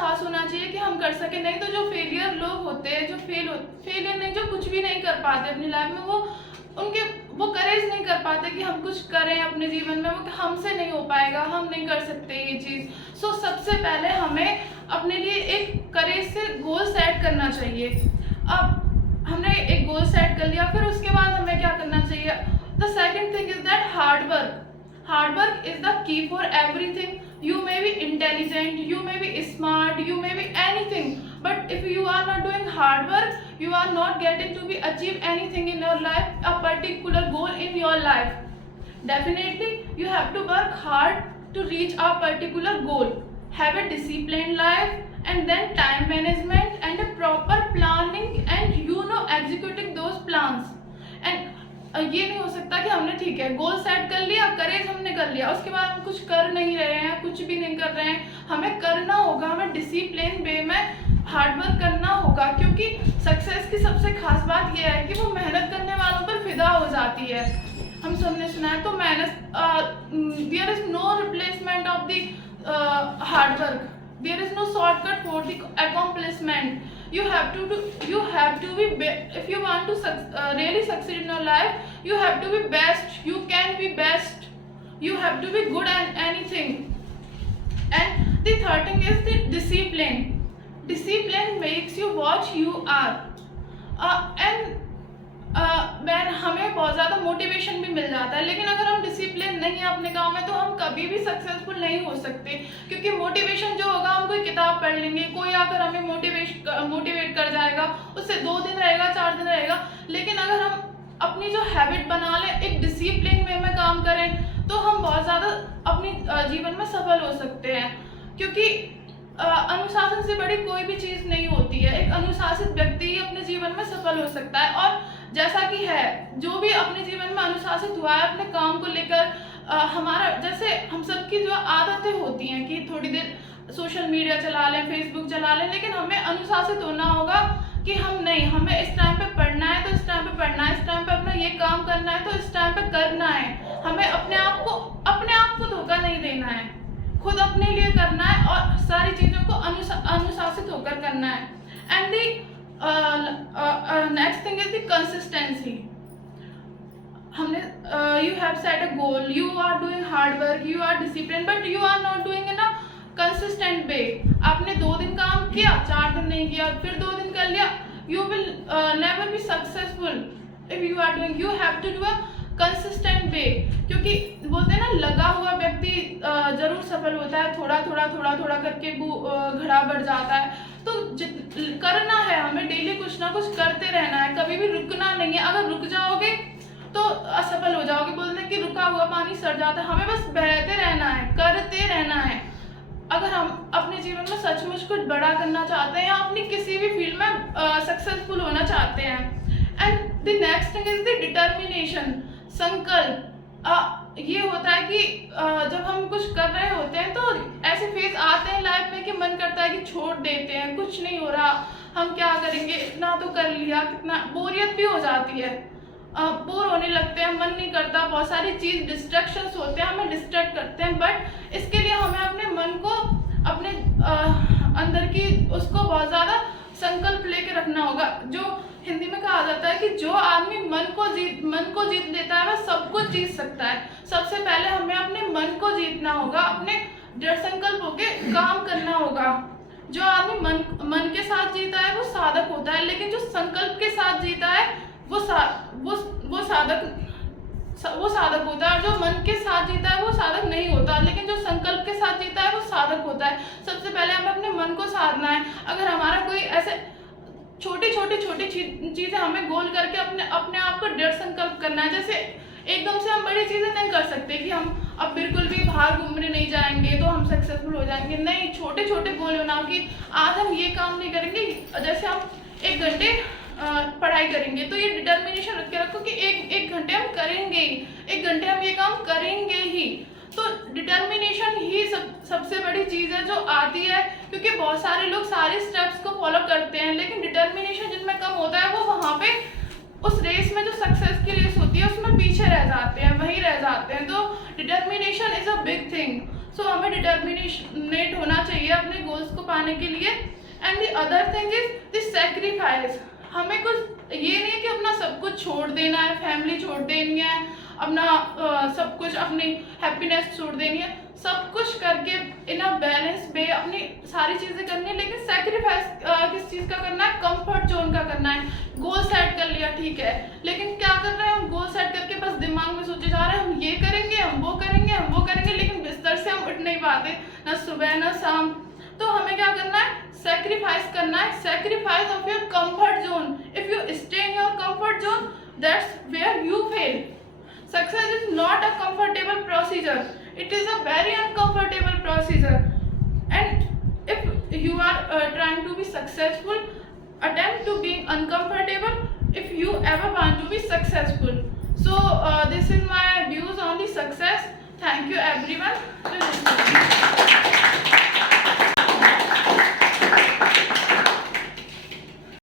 साहस होना चाहिए कि हम कर सके। नहीं तो जो फेलियर लोग होते हैं, जो फेलियर नहीं, जो कुछ भी नहीं कर पाते अपनी लाइफ में, वो करेज नहीं कर पाते कि हम कुछ करें अपने जीवन में, वो हमसे नहीं हो पाएगा, हम नहीं कर सकते ये चीज़। सो सबसे पहले हमें अपने लिए एक करेज से गोल सेट करना चाहिए। अब हमने एक गोल सेट कर लिया, फिर उसके बाद हमें क्या करना चाहिए? The second thing is that hard work is the key for everything. You may be intelligent, you may be smart, you may be anything, but if you are not doing hard work, you are not getting to be achieve anything in your life, a particular goal in your life. Definitely you have to work hard to reach a particular goal. Have a disciplined life, and then time management and a proper planning, and executing those plans. And ये नहीं हो सकता कि हमने ठीक है goal set कर लिया, करेज हमने कर लिया, उसके बाद हम कुछ कर नहीं रहे हैं, कुछ भी नहीं कर रहे हैं। हमें करना होगा, हमें डिसिप्लिन वे में हार्ड वर्क करना होगा, क्योंकि सक्सेस की सबसे खास बात यह है कि वो मेहनत करने वालों पर फिदा हो जाती है। हम सबने सुना है, तो मेहनत, there is no replacement of the hard work, there is no shortcut for the accomplishment. You have to be if you want to really succeed in your life, you have to be best. You can be best. You have to be good at anything. And the third thing is the discipline makes you what you are. And when हमें बहुत ज़्यादा motivation भी मिल जाता है, लेकिन अगर हम discipline नहीं है अपने काम में, तो हम कभी भी सक्सेसफुल नहीं हो सकते। क्योंकि मोटिवेशन जो होगा, हम कोई किताब पढ़ लेंगे, कोई आकर हमें मोटिवेट कर जाएगा, उससे 2 दिन रहेगा, 4 दिन रहेगा, लेकिन अगर हम अपनी जो हैबिट बना लें, एक डिसिप्लिन वे में काम करें, तो हम बहुत ज़्यादा अपनी जीवन में सफल हो सकते हैं। क्योंकि अनुशासन से बड़ी कोई भी चीज़ नहीं होती है। एक अनुशासित व्यक्ति ही अपने जीवन में सफल हो सकता है। और जैसा कि है, जो भी अपने जीवन में अनुशासित हुआ है अपने काम को लेकर, हमारा जैसे हम सबकी जो आदतें होती हैं कि थोड़ी देर सोशल मीडिया चला लें, फेसबुक चला लें, लेकिन हमें अनुशासित होना होगा कि हमें इस टाइम पे पढ़ना है तो इस टाइम पे पढ़ना है, इस टाइम पे अपना ये काम करना है तो इस टाइम पे करना है। हमें अपने आप को धोखा नहीं देना है, खुद अपने लिए करना है और सारी चीज़ों को अनुशासित होकर करना है। And the next thing is the consistency. हमने you have set a goal, you are doing hard work, you are discipline, but you are not doing in a consistent way. आपने 2 दिन काम किया, 4 दिन नहीं किया, फिर 2 दिन कर लिया, you will never be successful if you are doing. You have to do a consistent way, क्योंकि बोलते हैं ना, लगा हुआ व्यक्ति जरूर सफल होता है, थोड़ा करके वो घड़ा बढ़ जाता है। तो करना है, हमें डेली कुछ ना कुछ करते रहना है, कभी भी रुकना नहीं है। अगर रुक जाओगे तो असफल हो जाओगे। बोलते हैं कि रुका हुआ पानी सड़ जाता है। हमें बस बहते रहना है, करते रहना है। अगर हम अपने जीवन में सचमुच कुछ बड़ा करना चाहते हैं या अपनी किसी भी फील्ड में सक्सेसफुल होना चाहते हैं। And the next thing is the determination, संकल्प। ये होता है कि जब हम कुछ कर रहे होते हैं तो ऐसे फेज आते हैं लाइफ में कि मन करता है कि छोड़ देते हैं, कुछ नहीं हो रहा, हम क्या करेंगे, इतना तो कर लिया, कितना बोरियत भी हो जाती है, बोर होने लगते हैं, मन नहीं करता, बहुत सारी चीज़ डिस्ट्रैक्शंस होते हैं, हमें डिस्ट्रैक्ट करते हैं। बट इसके लिए हमें अपने मन को, अपने अंदर की उसको बहुत ज़्यादा संकल्प लेके रखना होगा। जो हिंदी में कहा जाता है कि जो आदमी मन को जीत लेता है वह सब कुछ जीत सकता है। सबसे पहले हमें अपने मन को जीतना होगा, अपने दृढ़ संकल्प होके काम करना होगा। जो आदमी मन के साथ जीता है वो साधक होता है, लेकिन जो संकल्प के साथ जीता है वो साधक होता है। और जो मन के साथ जीता है वो साधक नहीं होता, लेकिन जो संकल्प के साथ जीता है वो साधक होता है। सबसे पहले हमें अपने मन को साधना है। अगर हमारा कोई ऐसे छोटी चीज़ें हमें गोल करके अपने आप को दृढ़ संकल्प करना है। जैसे एकदम से हम बड़ी चीज़ें नहीं कर सकते कि हम अब बिल्कुल भी बाहर घूमने नहीं जाएंगे तो हम सक्सेसफुल हो जाएंगे। नहीं, छोटे गोल बनाओ कि आज हम ये काम नहीं करेंगे। जैसे हम 1 घंटे पढ़ाई करेंगे तो ये डिटर्मिनेशन रख के रखो कि एक घंटे हम करेंगे ही, 1 घंटे हम ये काम करेंगे ही। तो डिटर्मिनेशन ही सबसे बड़ी चीज़ है जो आती है, क्योंकि बहुत सारे लोग सारे स्टेप्स को फॉलो करते हैं, लेकिन डिटर्मिनेशन जिनमें कम होता है वो वहाँ पे उस रेस में, जो सक्सेस की रेस होती है, उसमें पीछे रह जाते हैं, वहीं रह जाते हैं। तो determination is a big thing. So हमें डिटर्मिनेट होना चाहिए अपने गोल्स को पाने पाने के लिए। And the other thing is the sacrifice. हमें कुछ ये नहीं है कि अपना सब कुछ छोड़ देना है, फैमिली छोड़ देनी है, अपना सब कुछ, अपनी हैप्पीनेस छोड़ देनी है, सब कुछ करके इन अ बैलेंस वे अपनी सारी चीज़ें करनी है। लेकिन सेक्रीफाइस किस चीज़ का करना है? कंफर्ट जोन का करना है। गोल सेट कर लिया, ठीक है, लेकिन क्या कर रहे हैं हम? गोल सेट करके बस दिमाग में सोचे जा रहे हैं हम ये करेंगे, हम वो करेंगे, हम वो करेंगे, लेकिन बिस्तर से हम उठ नहीं पाते, ना सुबह ना शाम। तो हमें क्या करना है? सेक्रीफाइस करना है। Sacrifice of your comfort zone. If you stay in your comfort zone, that's where you fail. Success is not a comfortable procedure. It is a very uncomfortable procedure. And if you are trying to be successful, attempt to being uncomfortable if you ever want to be successful. So this is my views on the success. Thank you everyone to listening.